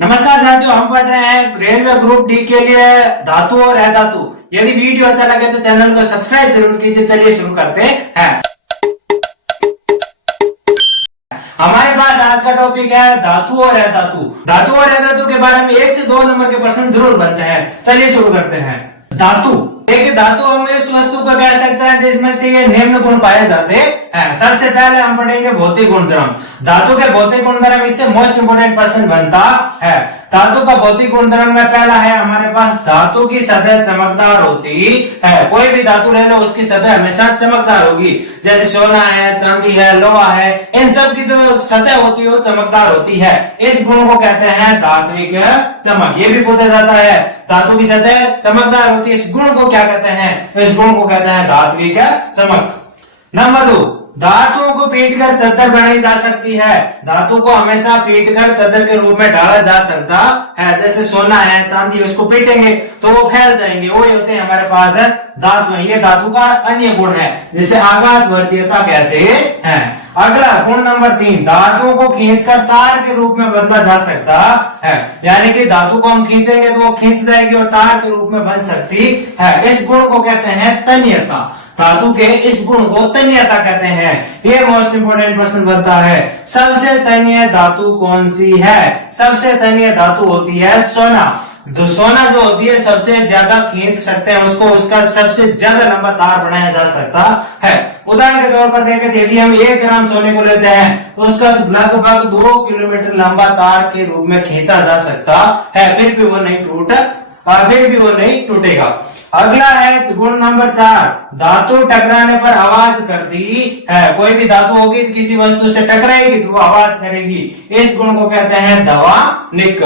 नमस्कार साथियों, हम पढ़ रहे हैं रेलवे ग्रुप डी के लिए धातु और अधातु। यदि वीडियो अच्छा लगे तो चैनल को सब्सक्राइब जरूर कीजिए। चलिए शुरू करते हैं। हमारे पास आज का टॉपिक है धातु और अधातु। धातु और अधातु के बारे में 1 से 2 नंबर के प्रश्न जरूर बनते हैं। चलिए शुरू करते हैं। धातु, एक धातु हम इस वस्तु को कह सकते हैं जिसमें से ये निम्न गुण पाए जाते हैं। सबसे पहले हम पढ़ेंगे भौतिक गुणधर्म। धातु के भौतिक गुणधर्म, इससे मोस्ट इंपोर्टेंट प्रश्न बनता है। धातु का भौतिक गुणधर्म में पहला है हमारे पास धातु की सतह चमकदार होती है। कोई भी धातु ले लो, उसकी सतह हमेशा चमकदार होगी। जैसे सोना है, चांदी है, लोहा है, इन सब की जो सतह होती है वो चमकदार होती है। इस गुण को कहते हैं धात्विक चमक। ये भी पूछा जाता है, धातु की सतह चमकदार होती है, इस गुण को क्या कहते हैं? इस गुण को कहते हैं धात्विक चमक। नंबर 2, धातुओं को पीटकर चादर बनाई जा सकती है। धातु को हमेशा पीटकर चादर के रूप में डाला जा सकता है। जैसे सोना है, चांदी, उसको पीटेंगे तो वो फैल जाएंगे। वो होते हैं हमारे पास धातु। ये धातु का अन्य गुण है, जिसे आघात वर्तीयता कहते हैं। अगला गुण नंबर 3, धातुओं को खींचकर तार के रूप में बदला जा सकता है। यानी कि धातु को हम खींचेंगे तो वो खींच जाएगी और तार के रूप में बन सकती है। इस गुण को कहते हैं तन्यता। धातु के इस गुण को तन्यता कहते हैं। ये मोस्ट इंपोर्टेंट प्रश्न बनता है। सबसे तन्य धातु कौन सी है? सबसे तन्य धातु होती है सोना। सोना जो होती है सबसे ज्यादा खींच सकते हैं उसको, उसका सबसे ज्यादा लंबा तार बनाया जा सकता है। उदाहरण के तौर पर देखें, यदि हम 1 ग्राम सोने को लेते हैं तो उसका लगभग 2 किलोमीटर लंबा तार के रूप में खींचा जा सकता है। फिर भी वो नहीं टूटेगा। अगला है गुण नंबर 4, धातु टकराने पर आवाज करती है। कोई भी धातु होगी किसी वस्तु से टकराएगी तो वो आवाज करेगी। इस गुण को कहते हैं ध्वनिक।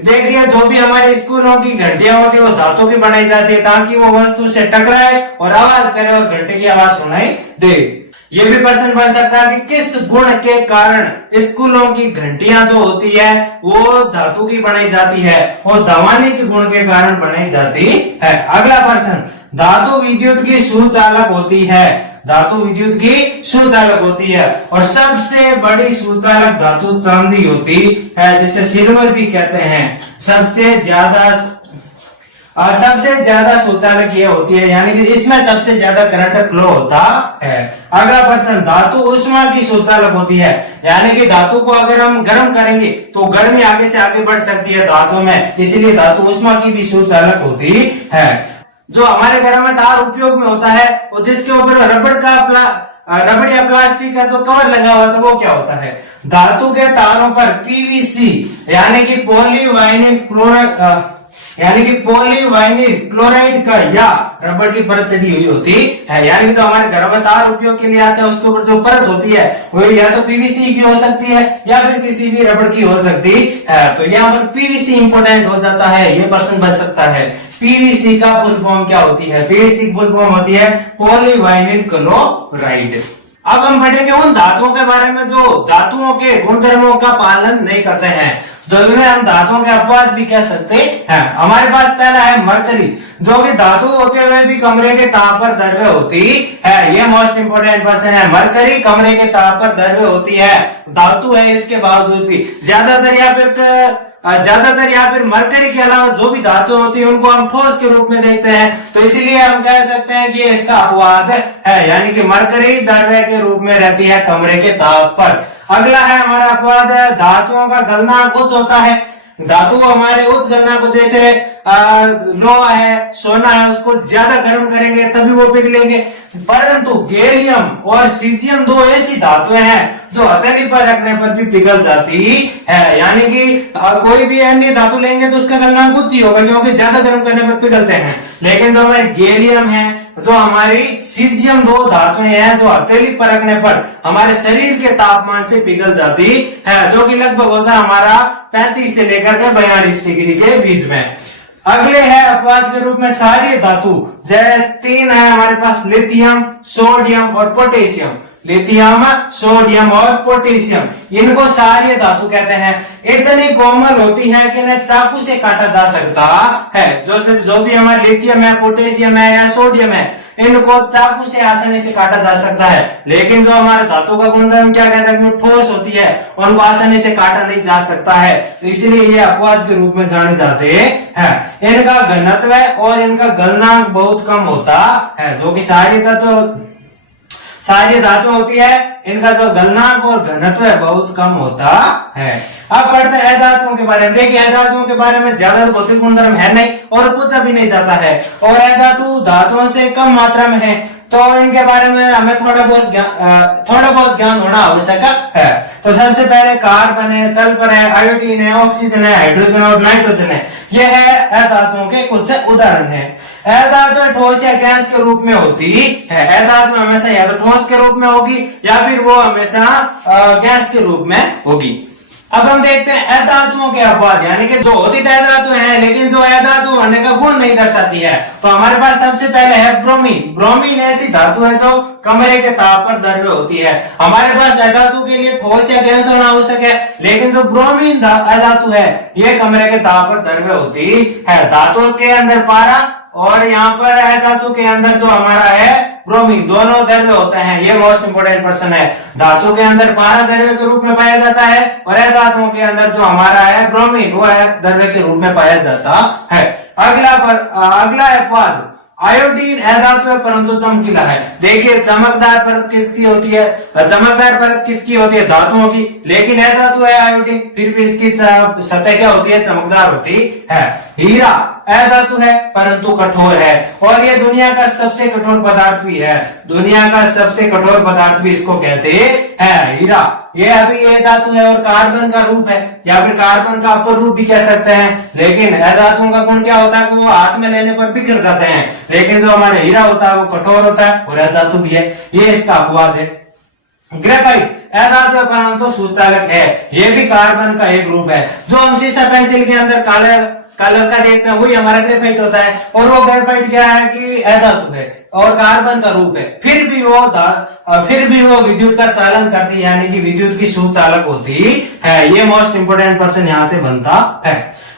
देखिए, जो भी हमारे स्कूलों की घंटियां होती है वो धातु की बनाई जाती है ताकि वो वस्तु से टकराए और आवाज करे और घंटे की आवाज सुनाई दे। ये भी प्रश्न बन सकता है कि किस गुण के कारण स्कूलों की घंटियां जो होती है वो धातु की बनाई जाती है? और ध्वनिक गुण के कारण बनाई जाती है। अगला प्रश्न, धातु विद्युत की सुचालक होती है। धातु विद्युत की सुचालक होती है और सबसे बड़ी सुचालक धातु चांदी होती है, जिसे सिल्वर भी कहते हैं। सबसे ज्यादा सुचालक ये होती है, यानी कि इसमें सबसे ज्यादा करंट फ्लो होता है। अगला प्रश्न, धातु ऊष्मा की सुचालक होती है। यानी कि धातु को अगर हम गर्म करेंगे तो गर्मी आगे से आगे बढ़ सकती है धातु में, इसीलिए धातु ऊष्मा की भी सुचालक होती है। जो हमारे घर में तार उपयोग में होता है और जिसके ऊपर रबड़ या प्लास्टिक का जो कवर लगा हुआ था वो क्या होता है? धातु के तारों पर पीवीसी यानी कि पॉलीवाइनिल क्लोराइड का या रबड़ की परत चढ़ी हुई होती है। यानी कि जो हमारे घरों में तार उपयोग के लिए आते हैं उसके ऊपर जो परत होती है वो या तो पीवीसी की हो सकती है या फिर किसी भी रबड़ की हो सकती है। तो यहाँ पर पीवीसी इंपोर्टेंट हो जाता है। ये प्रश्न बन सकता है, पीवीसी का फुल फॉर्म क्या होती है? पीवीसी की फुल फॉर्म होती है पॉलीवाइनिल क्लोराइड। अब हम पढ़ेंगे उन धातुओं के बारे में जो धातुओं के गुणधर्मों का पालन नहीं करते हैं। तो इन्हें हम धातुओं के अपवाद भी कह सकते हैं। हमारे पास पहला है मरकरी, जो कि धातु होते हुए भी कमरे के ताप पर द्रव्य होती है। ये मोस्ट इंपोर्टेंट प्रश्न है। मरकरी कमरे के ताप पर द्रव्य होती है, धातु है, इसके बावजूद भी ज्यादातर या फिर मरकरी के अलावा जो भी धातु होती है उनको हम ठोस के रूप में देखते हैं, तो इसीलिए हम कह सकते हैं कि इसका अपवाद है। यानी कि मरकरी द्रव्य के रूप में रहती है कमरे के ताप पर। अगला है हमारा अपवाद, धातुओं का गलनांक उच्च होता है। धातु हमारे उच्च गलनांक, जैसे लोहा है, सोना है, उसको ज्यादा गर्म करेंगे तभी वो पिघलेंगे। परंतु गैलियम और सीजियम 2 ऐसी धातुएं हैं जो हथेली पर रखने पर भी पिघल जाती है। यानी कि कोई भी अन्य धातु लेंगे तो उसका गलनांक उच्च ही होगा क्योंकि ज्यादा गर्म करने पर पिघलते हैं। लेकिन जो हमारे गैलियम है, जो हमारी सीजियम 2 धातुएं हैं जो हथेली पर रखने पर हमारे शरीर के तापमान से पिघल जाती है, जो कि लगभग होता है हमारा 35 से लेकर के 42 डिग्री के बीच में। अगले है अपवाद के रूप में क्षारीय धातु। जैसे 3 है हमारे पास, लिथियम, सोडियम और पोटेशियम। लिथियम, सोडियम और पोटेशियम, इनको सारे धातु कहते हैं। इतनी कोमल होती है कि इन्हें चाकू से काटा जा सकता है। जो भी हमारा लिथियम है, पोटेशियम है या सोडियम है, इनको चाकू से आसानी से काटा जा सकता है। लेकिन जो हमारे धातु का गुणधर्म क्या कहता है कि वो ठोस होती है, उनको आसानी से काटा नहीं जा सकता है, तो इसलिए ये अपवाद के रूप में जाने जाते हैं। इनका घनत्व और इनका गलनांक बहुत कम होता है। जो कि सारी धातु होती है, इनका जो गलनांक और घनत्व है बहुत कम होता है। अब पढ़ते हैं अधातुओं के बारे में। देखिए अधातुओं के बारे में ज्यादा भौतिक गुणधर्म है नहीं और पूछा भी नहीं जाता है, और अधातु धातुओं से कम मात्रा में है, तो इनके बारे में हमें थोड़ा बहुत ज्ञान होना आवश्यक है। तो सबसे पहले कार्बन है, सल्फर है, आयोडीन है, ऑक्सीजन है, हाइड्रोजन और नाइट्रोजन है। ये है अधातुओं के कुछ उदाहरण है। अधातु ठोस या गैस के रूप में होती है। अधातु हमेशा या तो ठोस के रूप में होगी या फिर वो हमेशा गैस के रूप में होगी। अब हम देखते हैं अधातुओं के अपवाद, यानी कि जो होती अधातु है लेकिन जो अधातु होने का गुण नहीं दर्शाती है। तो हमारे पास सबसे पहले है ब्रोमीन। ब्रोमीन ऐसी धातु है जो कमरे के ताप पर द्रव्य होती है। हमारे पास अधातु के लिए ठोस या गैस होना आवश्यक है, लेकिन जो ब्रोमीन अधातु है ये कमरे के ताप पर द्रव्य होती है। धातु के अंदर पारा और यहाँ पर अधातु के अंदर जो हमारा है ब्रोमीन, दोनों द्रव्य होते हैं। ये मोस्ट इंपोर्टेंट पर्सन है। धातु के अंदर पारा द्रव्य के रूप में पाया जाता है और अधातुओं के अंदर जो हमारा है ब्रोमीन वो है द्रव्य के रूप में पाया जाता है। अगला अपवाद, आयोडीन अधातु है परंतु चमकीला है। देखिए चमकदार परत किसकी होती है? चमकदार परत किसकी होती है? धातुओं की। लेकिन अधातु है आयोडीन, फिर भी इसकी सतह क्या होती है? चमकदार होती है। हीरा अधातु है परंतु कठोर है, और ये दुनिया का सबसे कठोर पदार्थ भी है। दुनिया का सबसे कठोर पदार्थ भी इसको कहते हैं हीरा। ये अभी अधातु है और कार्बन का रूप है, या फिर कार्बन का अपर रूप भी कह सकते हैं। लेकिन अधातुओं का गुण क्या होता है कि वो हाथ में लेने पर बिखर जाते हैं, लेकिन जो हमारे हीरा होता है वो कठोर होता है और अधातु भी है। ये इसका अपवाद है। ग्रेफाइट अधातु है परंतु सुचालक है। ये भी कार्बन का एक रूप है। जो हम शीशा पेंसिल के अंदर काले कलर का देखते हैं वही हमारा ग्रेफाइट होता है, और वो ग्रेफाइट क्या है कि अधातु है और कार्बन का रूप है। फिर भी वो विद्युत का चालन करती है, यानी कि विद्युत की सुचालक होती है। ये मोस्ट इंपोर्टेंट पर्सन यहाँ से बनता है।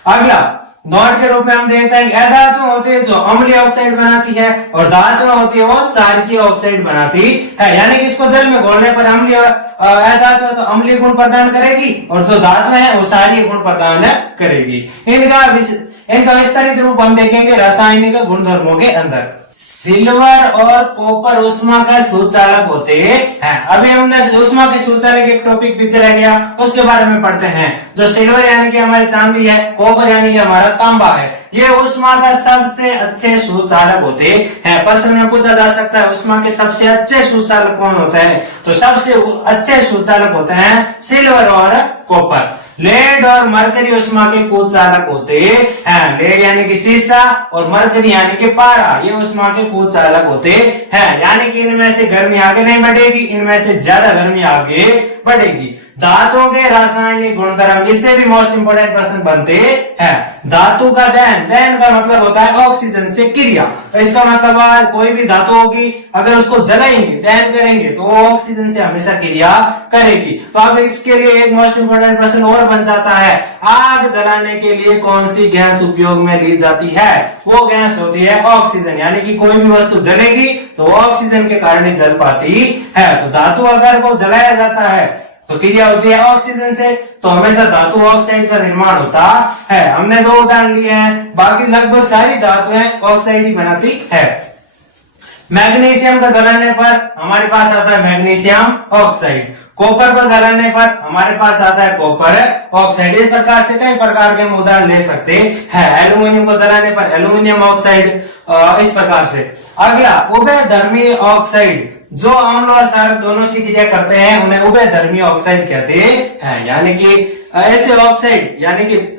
अगला नोट के रूप में हम देखते हैं अधातु होती है जो अम्लीय ऑक्साइड बनाती है, और धातु होती है वो क्षारकीय ऑक्साइड बनाती है। यानी कि इसको जल में घोलने पर अम्लीय अधातु तो अम्लीय गुण प्रदान करेगी, और जो धातु है वो क्षारीय गुण प्रदान करेगी। इनका विस्तारित रूप हम देखेंगे रासायनिक गुणधर्मों के अंदर। सिल्वर और कॉपर ऊष्मा का सुचालक होते हैं। अभी हमने ऊष्मा के सुचालक एक टॉपिक पीछे रह गया, उसके बारे में पढ़ते हैं। जो सिल्वर यानी कि हमारी चांदी है, कॉपर यानी कि हमारा तांबा है, ये ऊष्मा का सबसे अच्छे सुचालक होते हैं। प्रश्न में पूछा जा सकता है ऊष्मा के सबसे अच्छे सुचालक कौन होते हैं? तो सबसे अच्छे सुचालक होते हैं सिल्वर और कॉपर। लेड और मरकरी ऊष्मा के कुचालक होते हैं। लेड यानी कि शीशा और मरकरी यानी कि पारा, ये ऊष्मा के कुचालक होते हैं। यानी कि इनमें से गर्मी आगे नहीं बढ़ेगी, इनमें से ज्यादा गर्मी आगे बढ़ेगी। धातुओं के रासायनिक गुणधर्म, इससे भी मोस्ट इंपोर्टेंट पर्सन बनते हैं। धातु का दहन का मतलब होता है ऑक्सीजन से क्रिया। तो इसका मतलब कोई भी धातु होगी अगर उसको जलाएंगे, दहन करेंगे, तो वो ऑक्सीजन से हमेशा क्रिया करेगी। तो अब इसके लिए एक मोस्ट इंपोर्टेंट पर्सन और बन जाता है। आग जलाने के लिए कौन सी गैस उपयोग में ली जाती है? वो गैस होती है ऑक्सीजन। यानी कि कोई भी वस्तु जलेगी तो ऑक्सीजन के कारण ही जल पाती है। तो धातु अगर को जलाया जाता है तो क्रिया होती है ऑक्सीजन से, तो हमेशा धातु ऑक्साइड का निर्माण होता है। हमने 2 उदाहरण लिए हैं, बाकी लगभग सारी धातुएं ऑक्साइड ही बनाती है। मैग्नीशियम का जलाने पर हमारे पास आता है मैग्नीशियम ऑक्साइड। कॉपर को जलाने पर हमारे पास आता है कॉपर ऑक्साइड। इस प्रकार से कई प्रकार के हम उदाहरण ले सकते हैं। एल्यूमिनियम को जलाने पर एल्यूमिनियम ऑक्साइड, इस प्रकार से। अगला उभयधर्मी ऑक्साइड, जो अम्ल और क्षारक दोनों से क्रिया करते हैं उन्हें उभयधर्मी ऑक्साइड कहते हैं। यानी कि ऐसे ऑक्साइड, यानी कि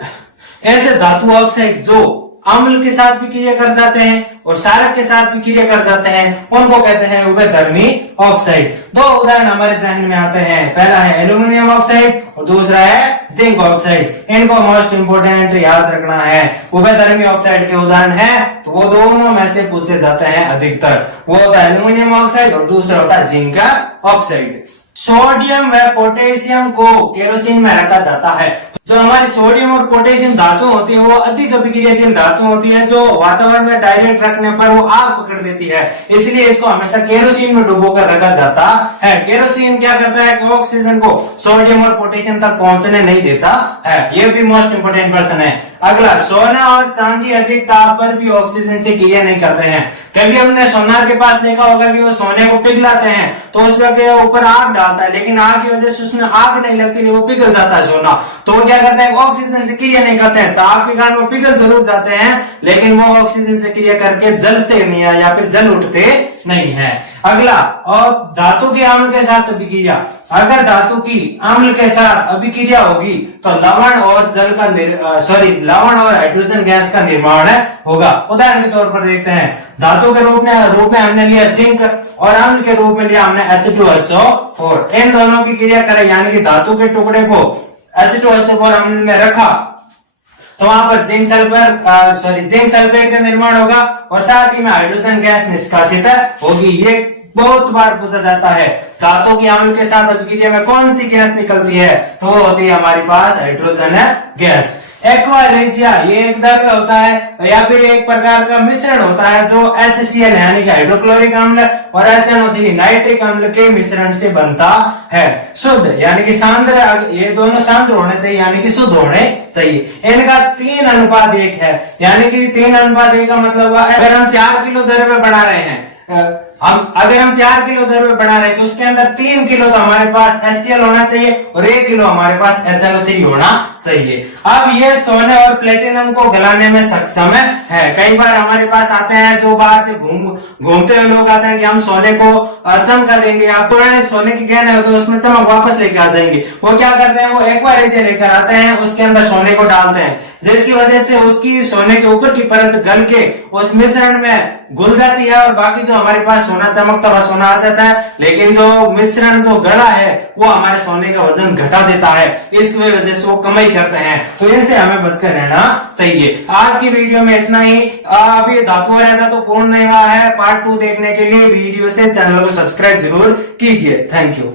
ऐसे धातु ऑक्साइड जो अम्ल के साथ भी क्रिया कर जाते हैं और क्षारक के साथ भी क्रिया कर जाते हैं, उनको कहते हैं उभयधर्मी ऑक्साइड। दो उदाहरण हमारे जहन में आते हैं, पहला है एल्यूमिनियम ऑक्साइड और दूसरा है जिंक ऑक्साइड। इनको मोस्ट इंपोर्टेंट याद रखना है। उभयधर्मी ऑक्साइड के उदाहरण है तो वो दोनों में से पूछे जाते हैं अधिकतर, वो होता है एल्यूमिनियम ऑक्साइड और दूसरा होता है जिंक ऑक्साइड। सोडियम व पोटेशियम को केरोसिन में रखा जाता है। जो हमारी सोडियम और पोटेशियम धातु होती है वो अधिक अभिक्रियाशील धातु होती है, जो वातावरण में डायरेक्ट रखने पर वो आग पकड़ देती है, इसलिए इसको हमेशा केरोसिन में डुबोकर रखा जाता है। केरोसिन क्या करता है कि ऑक्सीजन को सोडियम और पोटेशियम तक पहुंचने नहीं देता है। ये भी मोस्ट इंपोर्टेंट पर्सन है। अगला, सोना और चांदी अधिक ताप पर भी ऑक्सीजन से क्रिया नहीं करते हैं। कभी हमने सोनार के पास देखा होगा कि वो सोने को पिघलाते हैं तो उसके ऊपर आग डालता है, लेकिन आग की वजह से उसमें आग नहीं लगती, वो पिघल जाता है सोना। तो वो क्या करता है, ऑक्सीजन से क्रिया नहीं करते हैं, ताप के कारण वो पिघल जरूर जाते हैं लेकिन वो ऑक्सीजन से क्रिया करके जलते नहीं है या फिर जल उठते नहीं है। अगला, और धातु के अम्ल के साथ अभिक्रिया। अगर धातु की अम्ल के साथ अभिक्रिया होगी तो लवण और लवण और हाइड्रोजन गैस का निर्माण होगा। उदाहरण के तौर पर देखते हैं, धातु के रूप में हमने लिया जिंक और अम्ल के रूप में लिया हमने H2SO4। इन दोनों की क्रिया करें, यानी कि धातु के टुकड़े को H2SO4 अम्ल में रखा तो वहां पर जिंक सल्फेट का निर्माण होगा और साथ ही में हाइड्रोजन गैस निष्कासित होगी। ये बहुत बार पूछा जाता है, धातु की अम्ल के साथ अभिक्रिया में कौन सी गैस निकलती है, तो वो होती है हमारे पास हाइड्रोजन गैस। एक्वा रेजिया, ये एक द्रव्य होता है या फिर एक प्रकार का मिश्रण होता है जो HCl यानी कि हाइड्रोक्लोरिक अम्ल और HNO3 नाइट्रिक अम्ल के मिश्रण से बनता है। शुद्ध यानी कि सांद्र, ये दोनों सांद्र होने चाहिए यानी कि शुद्ध होने चाहिए। इनका 3:1 है, यानी कि 3:1 का मतलब अगर हम 4 किलो द्रव्य बना रहे हैं, अगर हम 4 किलो द्रव्य बना रहे हैं तो उसके अंदर 3 किलो तो हमारे पास HCl होना चाहिए और 1 किलो हमारे पास HNO3 होना चाहिए। अब ये सोने और प्लेटिनम को गलाने में सक्षम है। कई बार हमारे पास आते हैं जो बाहर से घूमते हुए लोग आते हैं कि हम सोने को चमका देंगे, आप पुराने सोने के गहने हो तो उसमें चमक वापस लेके आ जाएंगे। वो क्या करते हैं, वो एक्वा रेजिया लेकर आते हैं, उसके अंदर सोने को डालते हैं, जिसकी वजह से उसकी सोने के ऊपर की परत गल के उस मिश्रण में घुल जाती है और बाकी जो हमारे पास सोना चमकता हुआ सोना आ जाता है, लेकिन जो मिश्रण जो गला है वो हमारे सोने का वजन घटा देता है, इसकी वजह से वो कमाई करते हैं। तो इनसे हमें बचकर रहना चाहिए। आज की वीडियो में इतना ही। अभी धातु रहता तो पूर्ण नहीं हुआ है। पार्ट 2 देखने के लिए वीडियो से चैनल को सब्सक्राइब जरूर कीजिए। Thank you.